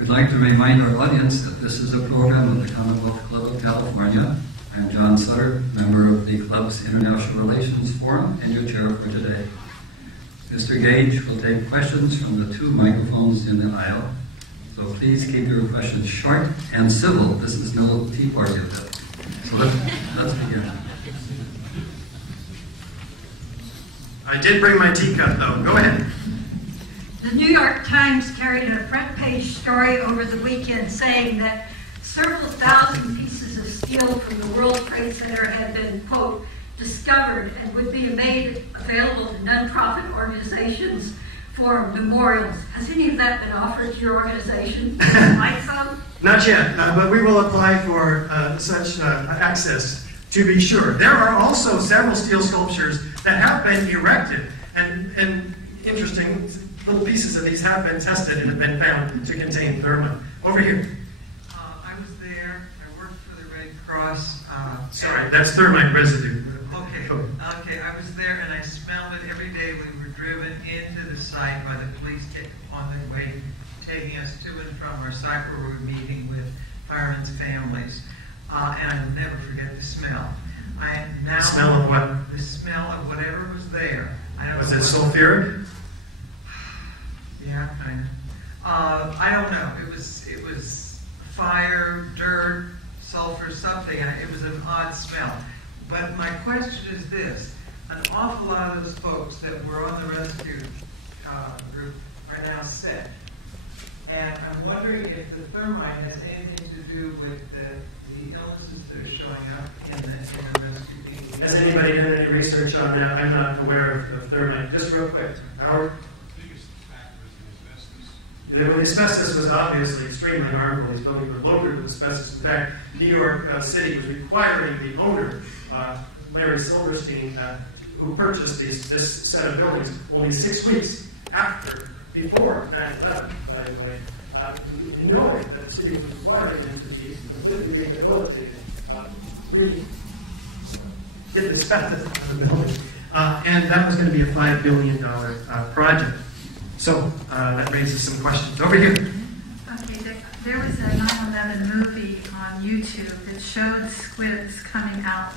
We'd like to remind our audience that this is a program of the Commonwealth Club of California. I'm John Sutter, member of the Club's International Relations Forum, and your chair for today. Mr. Gage will take questions from the two microphones in the aisle, so please keep your questions short and civil. This is no tea party event. So let's begin. I did bring my teacup, though. Go ahead. The New York Times carried a front page story over the weekend saying that several thousand pieces of steel from the World Trade Center had been, quote, discovered and would be made available to nonprofit organizations for memorials. Has any of that been offered to your organization? Like some? Not yet, but we will apply for such access to be sure. There are also several steel sculptures that have been erected, and interesting little pieces of these have been tested and have been found to contain thermite. Over here. I was there. I worked for the Red Cross. Sorry, that's thermite residue. Okay, I was there and I smelled it every day. We were driven into the site by the police on their way, taking us to and from our site where we were meeting with firemen's families. And I'll never forget the smell. The smell of what? The smell of whatever was there. Was it sulfuric? Yeah, kind of. I don't know. It was fire, dirt, sulfur, something. It was an odd smell. But my question is this. An awful lot of those folks that were on the rescue group are now sick. And I'm wondering if the thermite has anything to do with the illnesses that are showing up in the rescue team. Has anybody done any research on that? I'm not aware of thermite. Just real quick. Howard? The asbestos was obviously extremely harmful. These buildings were loaded with asbestos. In fact, New York City was requiring the owner, Larry Silverstein, who purchased this set of buildings only 6 weeks before 9/11, by the way, knowing that the city was requiring them to be completely rehabilitated, get the asbestos out of the building. And that was going to be a $5 billion project. So that raises some questions. Over here. Okay, there was a 9/11 movie on YouTube that showed squids coming out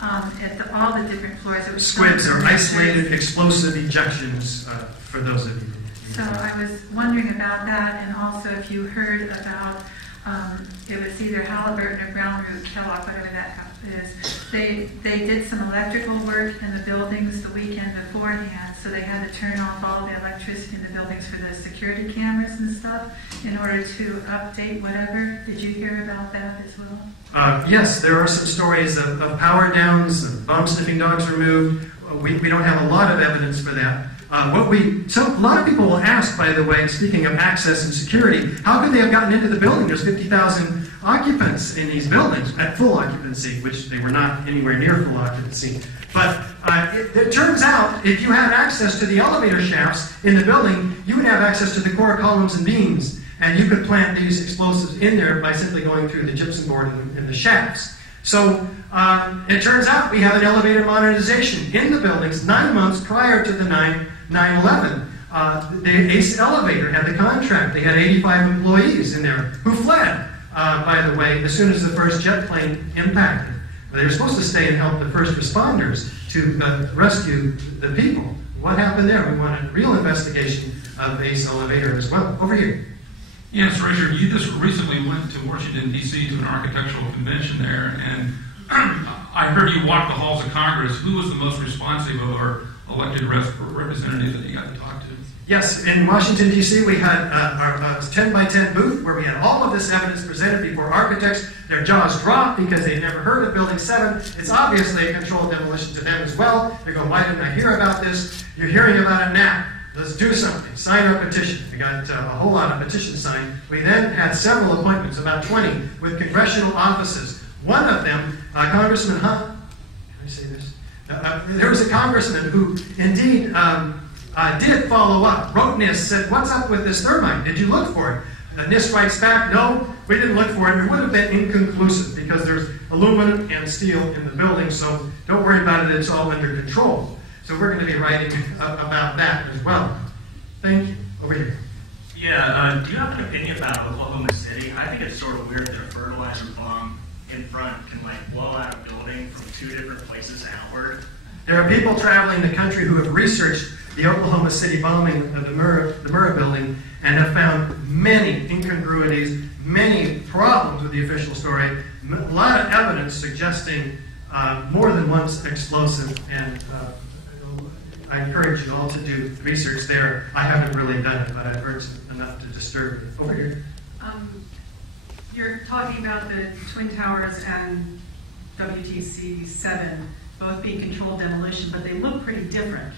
at all the different floors. It was squids are isolated explosive ejections, for those of you. So I was wondering about that, and also if you heard about, it was either Halliburton or Brown Root Kellogg, whatever that is. They did some electrical work in the buildings the weekend beforehand, so they had to turn off all the electricity in the buildings for the security cameras and stuff in order to update whatever. Did you hear about that as well? Yes, there are some stories of power downs, bomb sniffing dogs removed. We don't have a lot of evidence for that. A lot of people will ask, by the way, speaking of access and security, how could they have gotten into the building? There's 50,000 occupants in these buildings at full occupancy, which they were not anywhere near full occupancy. But it turns out if you had access to the elevator shafts in the building, you would have access to the core columns and beams, and you could plant these explosives in there by simply going through the gypsum board in the shafts. So it turns out we have an elevator modernization in the buildings 9 months prior to the 9/11. The ACE elevator had the contract. They had 85 employees in there who fled, by the way, as soon as the first jet plane impacted. They were supposed to stay and help the first responders to rescue the people. What happened there? We want a real investigation of the ACE elevator as well. Over here. Yes, Richard, you just recently went to Washington, D.C. to an architectural convention there, and I heard you walk the halls of Congress. Who was the most responsive of our elected representatives that you got to talk to? Yes, in Washington, D.C., we had our 10x10 booth where we had all of this evidence presented before architects. Their jaws dropped because they'd never heard of Building 7. It's obviously a controlled demolition to them as well. They go, why didn't I hear about this? You're hearing about it now. Let's do something. Sign our petition. We got a whole lot of petitions signed. We then had several appointments, about 20, with congressional offices. One of them, Congressman Hunt, can I say this? There was a congressman who indeed did follow up. Wrote NIST, said, what's up with this thermite? Did you look for it? The NIST writes back, no, we didn't look for it. It would have been inconclusive because there's aluminum and steel in the building, so don't worry about it. It's all under control. So we're going to be writing about that as well. Thank you. Over here. Yeah, do you have an opinion about Oklahoma City? I think it's sort of weird that a fertilizer bomb in front can blow out a building from 2 different places outward. There are people traveling the country who have researched the Oklahoma City bombing of the Murrah building and have found many incongruities, many problems with the official story, a lot of evidence suggesting more than one explosive, and I encourage you all to do research there. I haven't really done it, but I've heard enough to disturb me. Over here. You're talking about the Twin Towers and WTC-7 both being controlled demolition, but they look pretty different,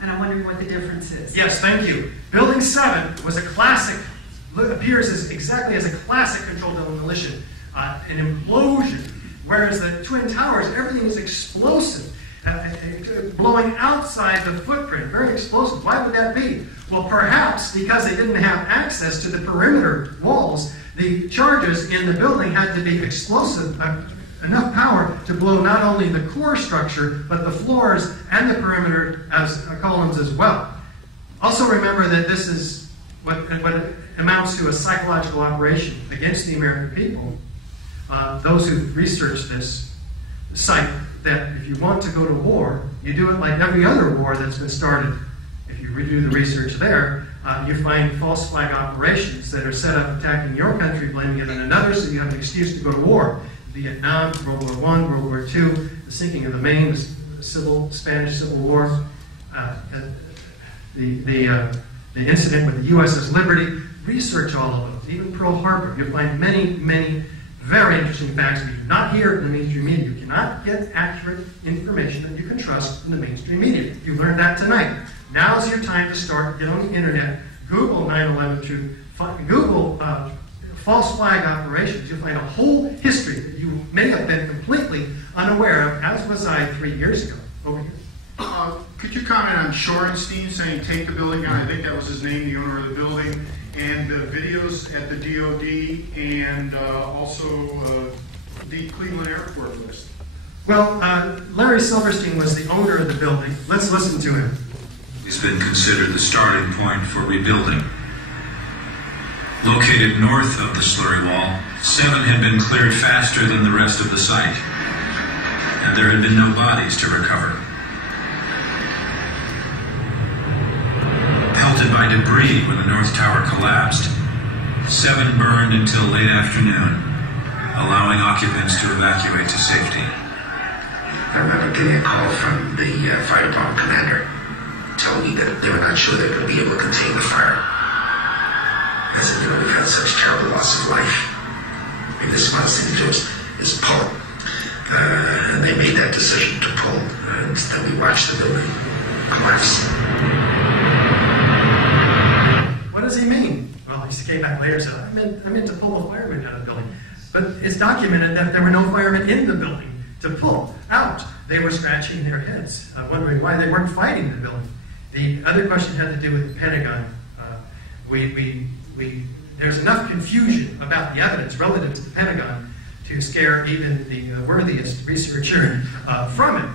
and I'm wondering what the difference is. Yes, thank you. Building 7 was a classic, appears as exactly as a classic controlled demolition, an implosion, whereas the Twin Towers, everything is explosive, blowing outside the footprint, very explosive. Why would that be? Well, perhaps because they didn't have access to the perimeter walls, the charges in the building had to be explosive, enough power to blow not only the core structure, but the floors and the perimeter as columns as well. Also remember that this is what amounts to a psychological operation against the American people. Those who research this cite that if you want to go to war, you do it like every other war that's been started. If you redo the research there, you find false flag operations that are set up attacking your country, blaming it on another, so you have an excuse to go to war. Vietnam, World War I, World War II, the sinking of the Maine, the Spanish Civil War, the incident with the USS Liberty. Research all of those, even Pearl Harbor. You'll find many, many very interesting facts that you not hear in the mainstream media. You cannot get accurate information that you can trust in the mainstream media. You learned that tonight. Now's your time to start. Get on the internet. Google 9/11 truth. Google false flag operations. You'll find a whole history that you may have been completely unaware of, as was I 3 years ago. Over here. Could you comment on Shorenstein saying take the building down? I think that was his name, the owner of the building, and the videos at the DOD, and also the Cleveland Airport list. Well, Larry Silverstein was the owner of the building. Let's listen to him. It's been considered the starting point for rebuilding. Located north of the slurry wall, 7 had been cleared faster than the rest of the site, and there had been no bodies to recover. Pelted by debris when the North Tower collapsed, 7 burned until late afternoon, allowing occupants to evacuate to safety. I remember getting a call from the fire department commander telling me that they were not sure they were going to be able to contain the fire. I said, we've had such terrible loss of life. I mean, this amount of thing to do is pull. And they made that decision to pull, and then we watched the building collapse. What does he mean? Well, he came back later and said, I meant to pull a fireman out of the building. But it's documented that there were no firemen in the building to pull out. They were scratching their heads, wondering why they weren't fighting the building. The other question had to do with the Pentagon. There's enough confusion about the evidence relative to the Pentagon to scare even the worthiest researcher from it,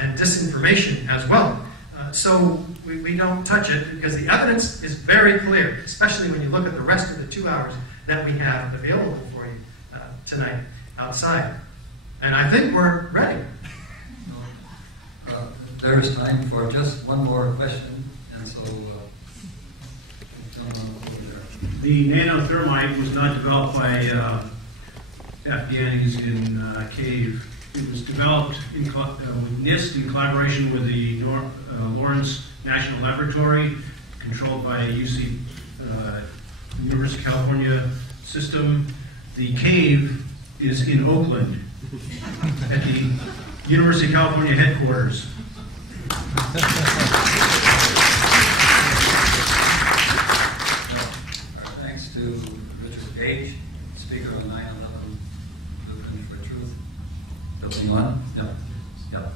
and disinformation as well. So we don't touch it because the evidence is very clear, especially when you look at the rest of the 2 hours that we have available for you tonight outside. And I think we're ready. There is time for just one more question, and so the nanothermite was not developed by Afghanis in cave. It was developed with NIST in collaboration with the Lawrence National Laboratory, controlled by UC University of California system. The cave is in Oakland, at the University of California headquarters. Thanks to Richard Gage, speaker on 9/11, Movement for Truth. Building on? Yeah.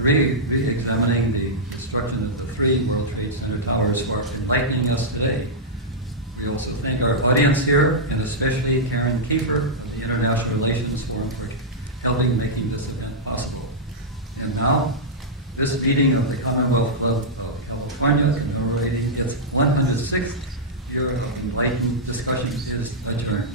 Re-examining the destruction of the 3 World Trade Center towers for enlightening us today. We also thank our audience here, and especially Karen Kiefer of the International Relations Forum for helping making this event possible. And now, this meeting of the Commonwealth Club of California, commemorating its 106th here of enlightened discussion is adjourned.